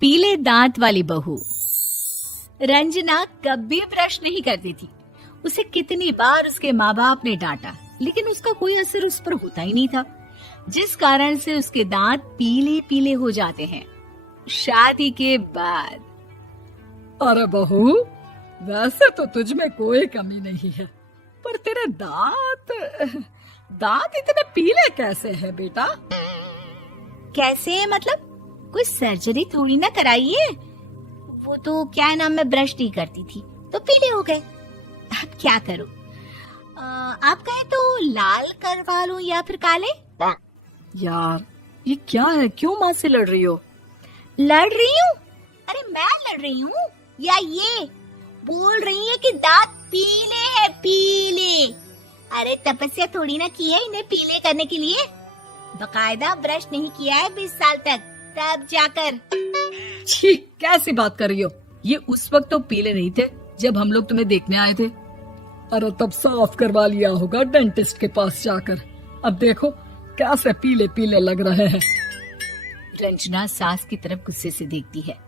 पीले दांत वाली बहू। रंजना कभी ब्रश नहीं करती थी। उसे कितनी बार उसके माँ बाप ने डांटा, लेकिन उसका कोई असर उस पर होता ही नहीं था, जिस कारण से उसके दांत पीले पीले हो जाते हैं। शादी के बाद अरे बहू, वैसे तो तुझ में कोई कमी नहीं है, पर तेरे दांत इतने पीले कैसे हैं बेटा? कैसे मतलब? कोई सर्जरी थोड़ी ना कराई है। वो तो क्या नाम, मैं ब्रश नहीं करती थी तो पीले हो गए। अब क्या करूं? आप कहें तो लाल करवा लूं या फिर काले? यार ये क्या है, क्यों माँ से लड़ रही हो? लड़ रही हूँ? अरे मैं लड़ रही हूँ या ये बोल रही है कि दांत पीले हैं, पीले। अरे तपस्या थोड़ी ना की है इन्हें पीले करने के लिए। बकायदा ब्रश नहीं किया है 20 साल तक, तब जाकर। छी, कैसी बात कर रही हो? ये उस वक्त तो पीले नहीं थे जब हम लोग तुम्हें देखने आए थे। अरे तब साफ करवा लिया होगा डेंटिस्ट के पास जाकर। अब देखो कैसे पीले पीले लग रहे हैं। रंजना सास की तरफ गुस्से से देखती है।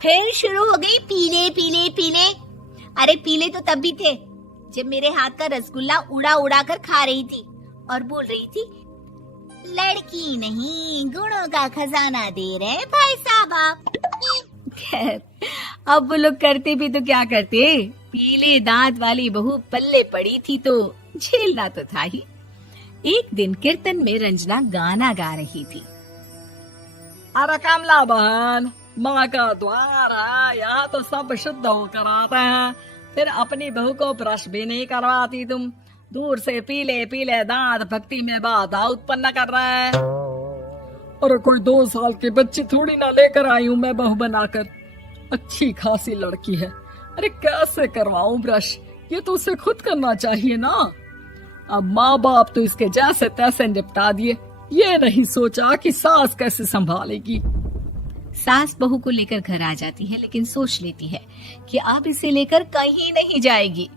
फिर शुरू हो गई पीले पीले पीले। अरे पीले तो तब भी थे जब मेरे हाथ का रसगुल्ला उड़ा उड़ा कर खा रही थी और बोल रही थी, लड़की नहीं गुणों का खजाना दे रहे भाई साहब आप। खैर, अब वो लोग करते भी तो क्या करते, पीले दांत वाली बहू पल्ले पड़ी थी तो झेलना तो था ही। एक दिन कीर्तन में रंजना गाना गा रही थी। अरे कमला बहन, माँ का द्वार है, यहाँ तो सब शुद्ध होकर आते हैं, फिर अपनी बहू को ब्रश भी नहीं करवाती तुम। दूर से पीले पीले दांत भक्ति में बाधा उत्पन्न कर रहे हैं। अरे कोई 2 साल की बच्ची थोड़ी ना लेकर आई हूँ मैं बहू बनाकर। अच्छी खासी लड़की है, अरे कैसे करवाऊं ब्रश? ये तो उसे खुद करना चाहिए ना। अब माँ बाप तो इसके जैसे तैसे निपटा दिए, ये नहीं सोचा कि सास कैसे संभालेगी। सास बहू को लेकर घर आ जाती है, लेकिन सोच लेती है कि अब इसे लेकर कहीं नहीं जाएगी।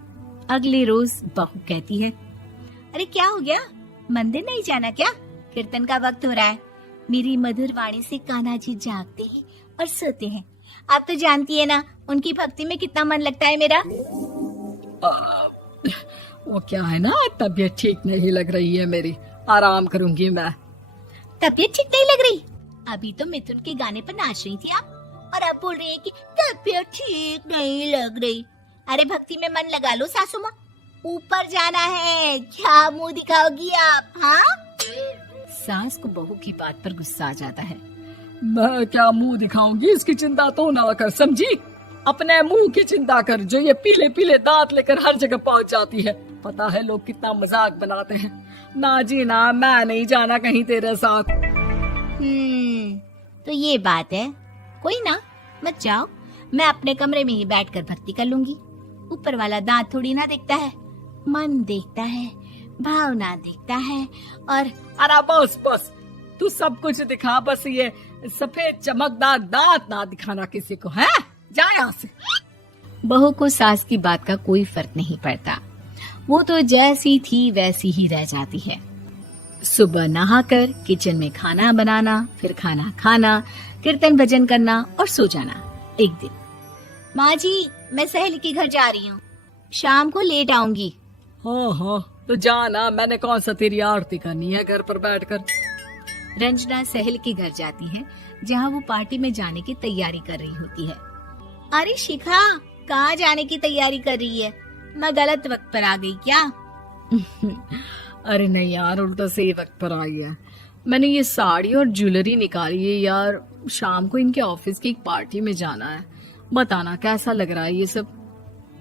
अगले रोज बहू कहती है, अरे क्या हो गया, मंदिर नहीं जाना क्या? कीर्तन का वक्त हो रहा है। मेरी मधुर वाणी से कान्हा जी जागते हैं और सोते हैं। आप तो जानती है ना उनकी भक्ति में कितना मन लगता है मेरा। वो क्या है ना, तबीयत ठीक नहीं लग रही है मेरी, आराम करूंगी मैं। तबीयत ठीक नहीं लग रही? अभी तो मिथुन के गाने पर नाच रही थी आप, और अब बोल रही है कि तबीयत ठीक नहीं लग रही। अरे भक्ति में मन लगा लो सासू माँ, ऊपर जाना है, क्या मुंह दिखाओगी आप? हाँ? सास को बहू की बात पर गुस्सा आ जाता है। मैं क्या मुंह दिखाऊंगी, इसकी चिंता तो ना कर, समझी? अपने मुंह की चिंता कर, जो ये पीले पीले दांत लेकर हर जगह पहुंच जाती है। पता है लोग कितना मजाक बनाते हैं। ना जी ना, मैं नहीं जाना कहीं तेरे साथ। तो ये बात है, कोई ना, मत जाओ, मैं अपने कमरे में ही बैठकर भक्ति कर लूंगी। ऊपर वाला दांत थोड़ी ना देखता है, मन देखता है, भावना देखता है। और अरे बस बस, तू सब कुछ दिखा, बस ये सफेद चमकदार दांत ना दिखाना किसी को, है? जा यहाँ से। बहू को सास की बात का कोई फर्क नहीं पड़ता, वो तो जैसी थी वैसी ही रह जाती है। सुबह नहाकर किचन में खाना बनाना, फिर खाना खाना, कीर्तन भजन करना और सो जाना। एक दिन, माँ जी मैं सहेली के घर जा रही हूँ, शाम को लेट आऊंगी। हाँ हाँ तो जाना, मैंने कौन सा तेरी आरती करनी है घर पर बैठकर। रंजना सहेली के घर जाती है, जहाँ वो पार्टी में जाने की तैयारी कर रही होती है। अरे शिखा, कहाँ जाने की तैयारी कर रही है? मैं गलत वक्त पर आ गई क्या? अरे नहीं यार, उल्टा सही वक्त पर आ गया। मैंने ये साड़ी और ज्वेलरी निकाली है यार, शाम को इनके ऑफिस की एक पार्टी में जाना है। बताना कैसा लग रहा है ये सब?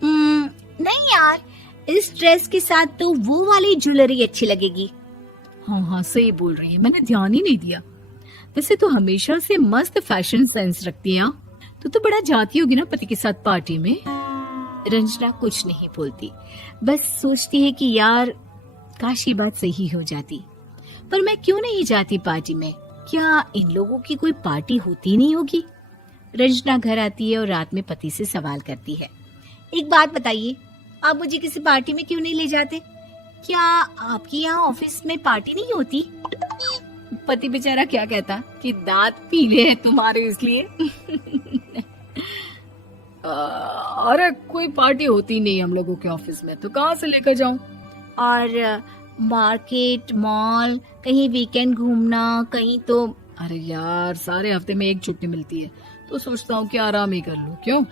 नहीं यार, इस ड्रेस के साथ तो वो वाली ज्वेलरी अच्छी लगेगी। हाँ हाँ सही बोल रही है, मैंने ध्यान ही नहीं दिया। वैसे तो हमेशा से मस्त फैशन सेंस रखती है। तो बड़ा जाती होगी ना पति के साथ पार्टी में। रंजना कुछ नहीं बोलती, बस सोचती है कि यार काश ये बात सही हो जाती, पर मैं क्यों नहीं जाती पार्टी में? क्या इन लोगों की कोई पार्टी होती नहीं होगी? रंजना घर आती है और रात में पति से सवाल करती है, एक बात बताइए, आप मुझे किसी पार्टी में क्यों नहीं ले जाते? क्या आपकी यहाँ ऑफिस में पार्टी नहीं होती? पति बेचारा क्या कहता कि दांत पीले हैं तुम्हारे इसलिए। अरे कोई पार्टी होती नहीं हम लोगों के ऑफिस में, तो कहाँ से लेकर जाऊं? और मार्केट, मॉल, कहीं वीकेंड घूमना, कहीं तो। अरे यार, सारे हफ्ते में एक छुट्टी मिलती है, तो सोचता हूँ कि आराम ही कर लूं। क्यों?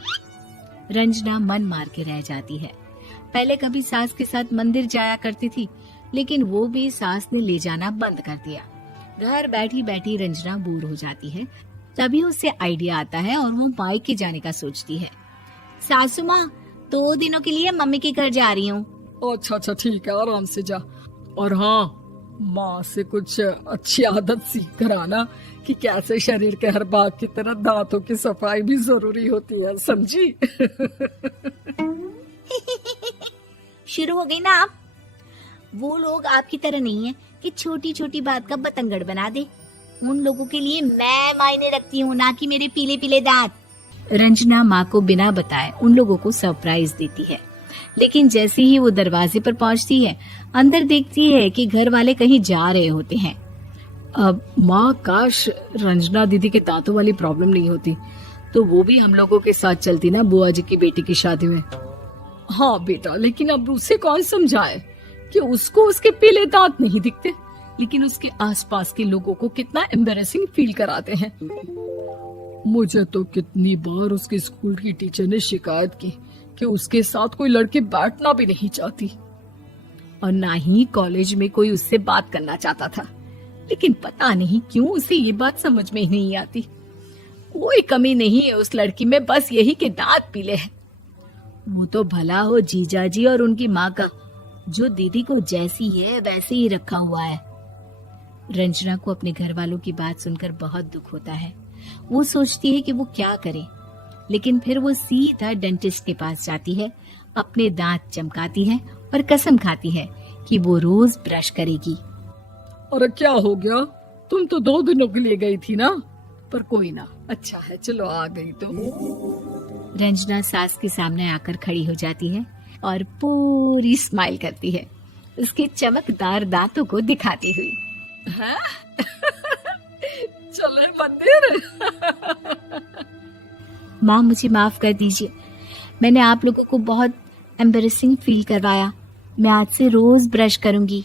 रंजना मन मार के रह जाती है। पहले कभी सास के साथ मंदिर जाया करती थी, लेकिन वो भी सास ने ले जाना बंद कर दिया। घर बैठी बैठी रंजना बोर हो जाती है। तभी उसे आइडिया आता है और वो मायके जाने का सोचती है। सासू माँ, 2 दिनों के लिए मम्मी के घर जा रही हूँ। अच्छा अच्छा, ठीक है, आराम से जा। और हाँ, माँ से कुछ अच्छी आदत सीख कर आना कि कैसे शरीर के हर भाग की तरह दांतों की सफाई भी जरूरी होती है, समझी? शुरू हो गई ना आप। वो लोग आपकी तरह नहीं है कि छोटी छोटी बात का बतंगड़ बना दे। उन लोगों के लिए मैं मायने रखती हूँ, ना कि मेरे पीले पीले दांत। रंजना माँ को बिना बताए उन लोगों को सरप्राइज देती है, लेकिन जैसे ही वो दरवाजे पर पहुंचती है, अंदर देखती है कि घर वाले कहीं जा रहे होते हैं। अब माँ, काश रंजना दीदी के दांतों वाली प्रॉब्लम नहीं होती, तो वो भी हम लोगों के साथ चलती ना बुआ जी की बेटी की शादी में। हाँ बेटा, लेकिन अब उसे कौन समझाए कि उसको उसके पीले दांत नहीं दिखते, लेकिन उसके आसपास के लोगों को कितना एम्बैरेसिंग फील कराते हैं। मुझे तो कितनी बार उसके स्कूल की टीचर ने शिकायत की कि उसके साथ कोई लड़की बैठना भी नहीं चाहती, और ना ही कॉलेज में कोई उससे बात करना चाहता था। लेकिन पता नहीं क्यों उसे ये बात समझ में ही नहीं आती। कोई कमी नहीं है उस लड़की में, बस यही कि दांत पीले हैं। वो तो भला हो जीजा जी और उनकी माँ का, जो दीदी को जैसी है वैसे ही रखा हुआ है। रंजना को अपने घर वालों की बात सुनकर बहुत दुख होता है। वो सोचती है कि वो क्या करे, लेकिन फिर वो सीधा डेंटिस्ट के पास जाती है, अपने दांत चमकाती है और कसम खाती है कि वो रोज ब्रश करेगी। अरे क्या हो गया? तुम तो 2 दिनों के लिए गई थी ना, पर कोई ना, अच्छा है, चलो आ गई तो। रंजना सास के सामने आकर खड़ी हो जाती है और पूरी स्माइल करती है, उसके चमकदार दांतों को दिखाती हुई। हैं? चले मंदिर। माँ, मुझे माफ कर दीजिए, मैंने आप लोगों को बहुत एम्बैरेसिंग फील करवाया। मैं आज से रोज ब्रश करूंगी।